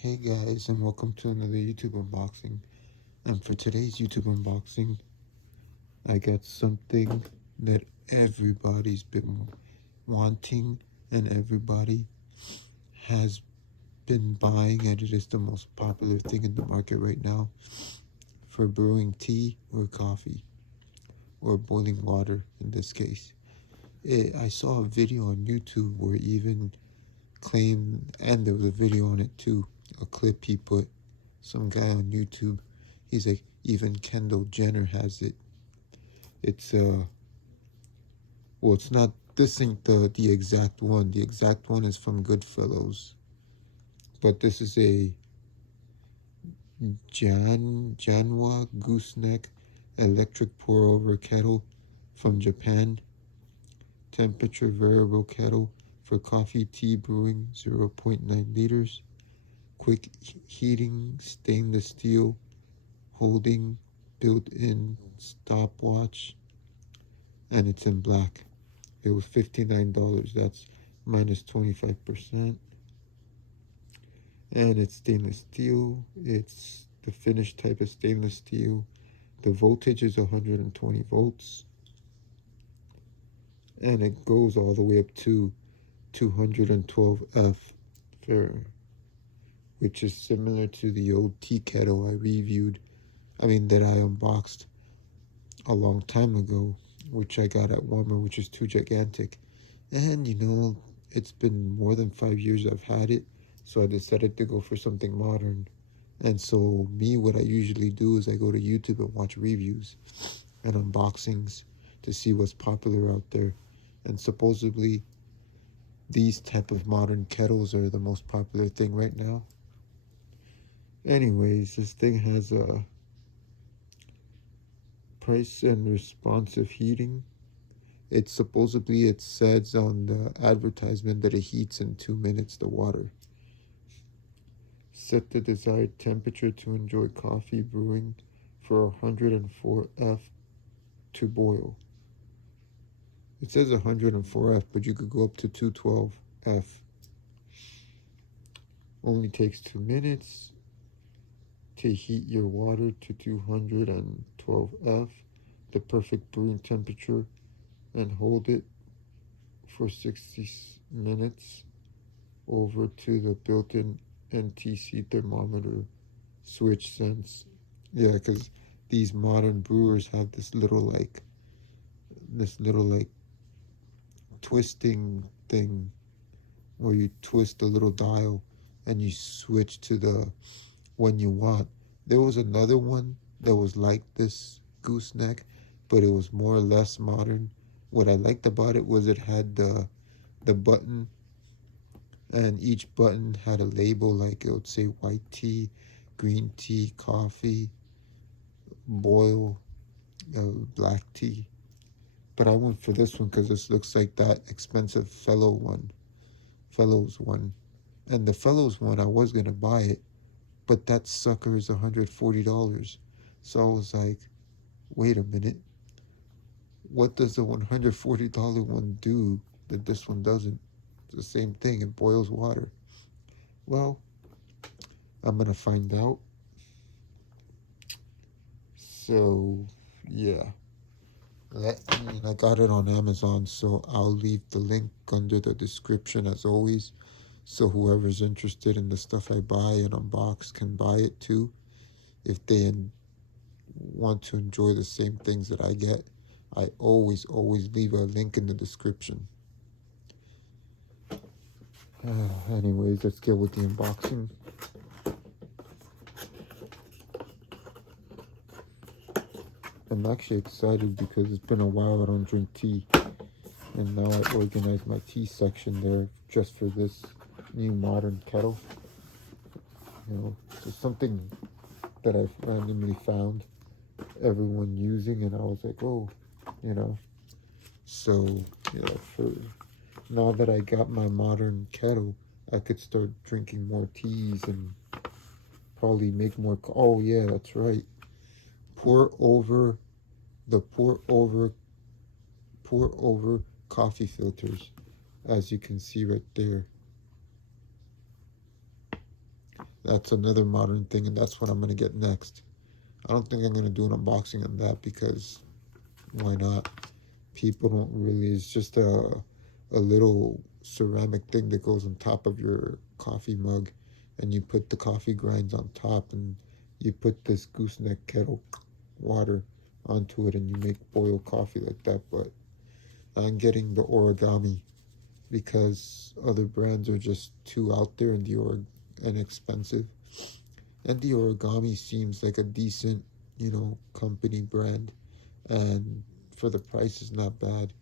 Hey guys, and welcome to another YouTube unboxing. And for today's YouTube unboxing, I got something that everybody's been wanting and everybody has been buying, and it is the most popular thing in the market right now for brewing tea or coffee or boiling water in this case. I saw a video on YouTube where even claimed, and there was a video on it too, a clip he put, some guy on YouTube. He's like, even Kendall Jenner has it. It's well, it's not. This ain't the exact one. The exact one is from Goodfellows, but this is a JIANW Gooseneck electric pour over kettle from Japan. Temperature variable kettle for coffee, tea brewing, 0.9 liters. Quick heating, stainless steel, holding, built-in stopwatch, and it's in black. It was $59. That's minus 25%. And it's stainless steel. It's the finished type of stainless steel. The voltage is 120 volts. And it goes all the way up to 212F, which is similar to the old tea kettle I reviewed. That I unboxed a long time ago, which I got at Walmart, which is too gigantic. And it's been more than 5 years I've had it, so I decided to go for something modern. And so what I usually do is I go to YouTube and watch reviews and unboxings to see what's popular out there. And supposedly these type of modern kettles are the most popular thing right now. Anyways, this thing has a price and responsive heating. It says on the advertisement that it heats in 2 minutes, the water. Set the desired temperature to enjoy coffee brewing for 104F to boil. It says 104F, but you could go up to 212F. Only takes 2 minutes to heat your water to 212F, the perfect brewing temperature, and hold it for 60 minutes over to the built-in NTC thermometer switch sense. Yeah, because these modern brewers have this little twisting thing where you twist a little dial and you switch to the when you want. There was another one that was like this gooseneck, but it was more or less modern. What I liked about it was it had the button, and each button had a label, like it would say white tea, green tea, coffee, boil, black tea. But I went for this one because this looks like that expensive Fellows one. And the Fellows one, I was gonna buy it, but that sucker is $140. So I was like, wait a minute, what does the $140 one do that this one doesn't? It's the same thing, it boils water. Well, I'm gonna find out. So, yeah. I got it on Amazon, so I'll leave the link under the description as always. So whoever's interested in the stuff I buy and unbox can buy it too, if they want to enjoy the same things that I get. I always leave a link in the description. Anyways, let's get with the unboxing. I'm actually excited because it's been a while I don't drink tea, and now I organized my tea section there just for this new modern kettle. Just something that I randomly found everyone using, and I was like, oh, you know. So, for now that I got my modern kettle, I could start drinking more teas and probably make more. Oh yeah, that's right. Pour over the pour over coffee filters, as you can see right there. That's another modern thing, and that's what I'm gonna get next. I don't think I'm gonna do an unboxing on that because why not? People don't really. It's just a little ceramic thing that goes on top of your coffee mug, and you put the coffee grinds on top, and you put this gooseneck kettle water onto it, and you make boiled coffee like that. But I'm getting the origami because other brands are just too out there and expensive. And the origami seems like a decent, company brand, and for the price is not bad.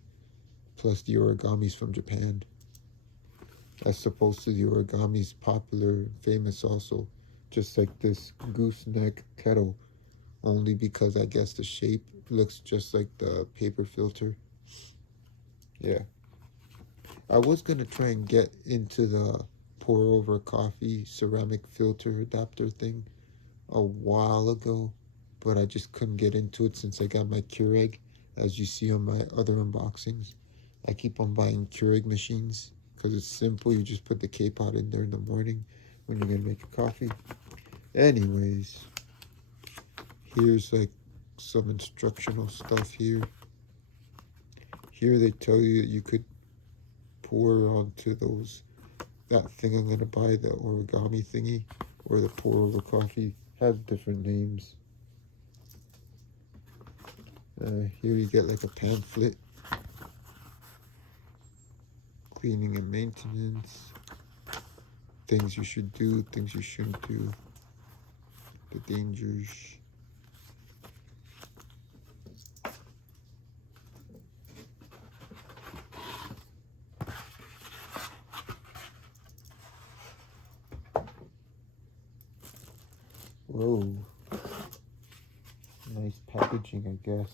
Plus the origami's from Japan, as opposed to the origami's popular and famous also, just like this gooseneck kettle, only because I guess the shape looks just like the paper filter. Yeah. I was gonna try and get into the pour over coffee ceramic filter adapter thing a while ago, but I just couldn't get into it since I got my Keurig. As you see on my other unboxings, I keep on buying Keurig machines because it's simple. You just put the K-pot in there in the morning when you're gonna make your coffee. Anyways, here's like some instructional stuff here. Here they tell you that you could pour onto that thing I'm gonna buy, the origami thingy, or the pour over coffee, has different names. Here you get like a pamphlet, cleaning and maintenance, things you should do, things you shouldn't do, the dangers. Whoa, nice packaging, I guess.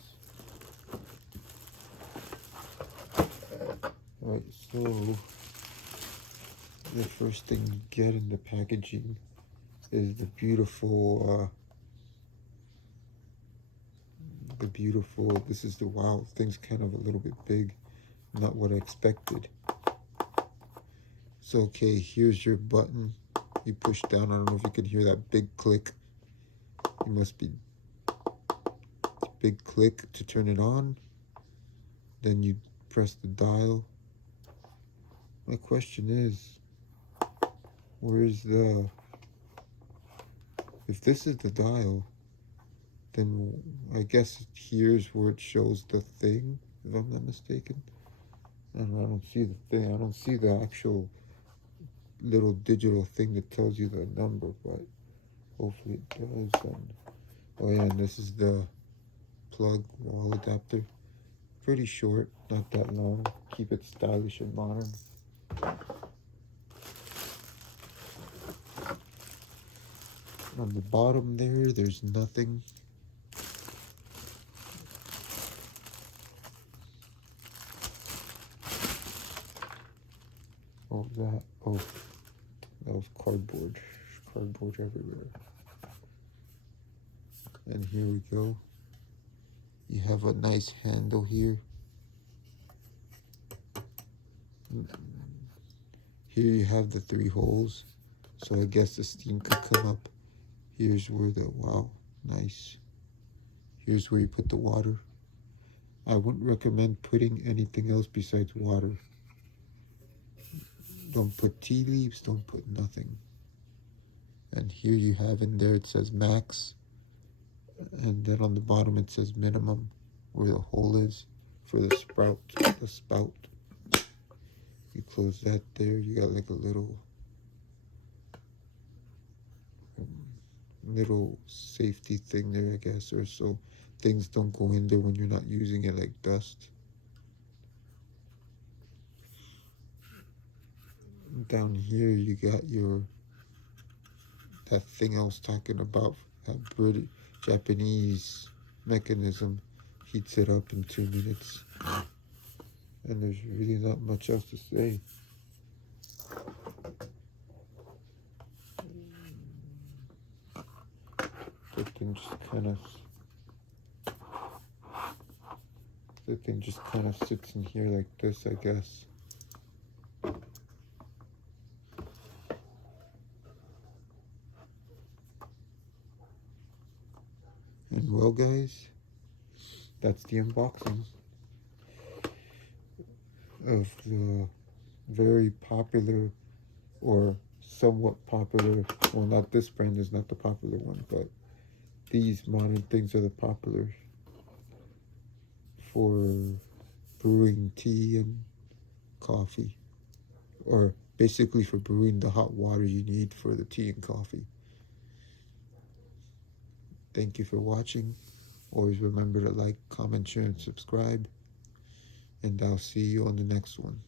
Alright, so the first thing you get in the packaging is the beautiful, this is the wow, thing's kind of a little bit big, not what I expected. So, okay, here's your button. You push down, I don't know if you can hear that big click. You must be big click to turn it on. Then you press the dial. My question is, if this is the dial, then I guess here's where it shows the thing, if I'm not mistaken. And I don't see the thing, I don't see the actual little digital thing that tells you the number, but hopefully it does. And oh yeah, and this is the plug wall adapter. Pretty short, not that long. Keep it stylish and modern. On the bottom there's nothing. What was that? Oh, that was cardboard. Cardboard everywhere. And here we go. You have a nice handle here. Here you have the 3 holes. So I guess the steam could come up. Here's where wow, nice. Here's where you put the water. I wouldn't recommend putting anything else besides water. Don't put tea leaves, don't put nothing. And here you have in there, it says max. And then on the bottom it says minimum, where the hole is for the spout. You close that there, you got like a little safety thing there, I guess, or so things don't go in there when you're not using it, like dust. Down here you got that thing I was talking about, that British Japanese mechanism, heats it up in 2 minutes. And there's really not much else to say. The thing just kind of sits in here like this, I guess. And well, guys, that's the unboxing of the very popular or somewhat popular, well, not this brand is not the popular one, but these modern things are the popular for brewing tea and coffee, or basically for brewing the hot water you need for the tea and coffee. Thank you for watching. Always remember to like, comment, share, and subscribe. And I'll see you on the next one.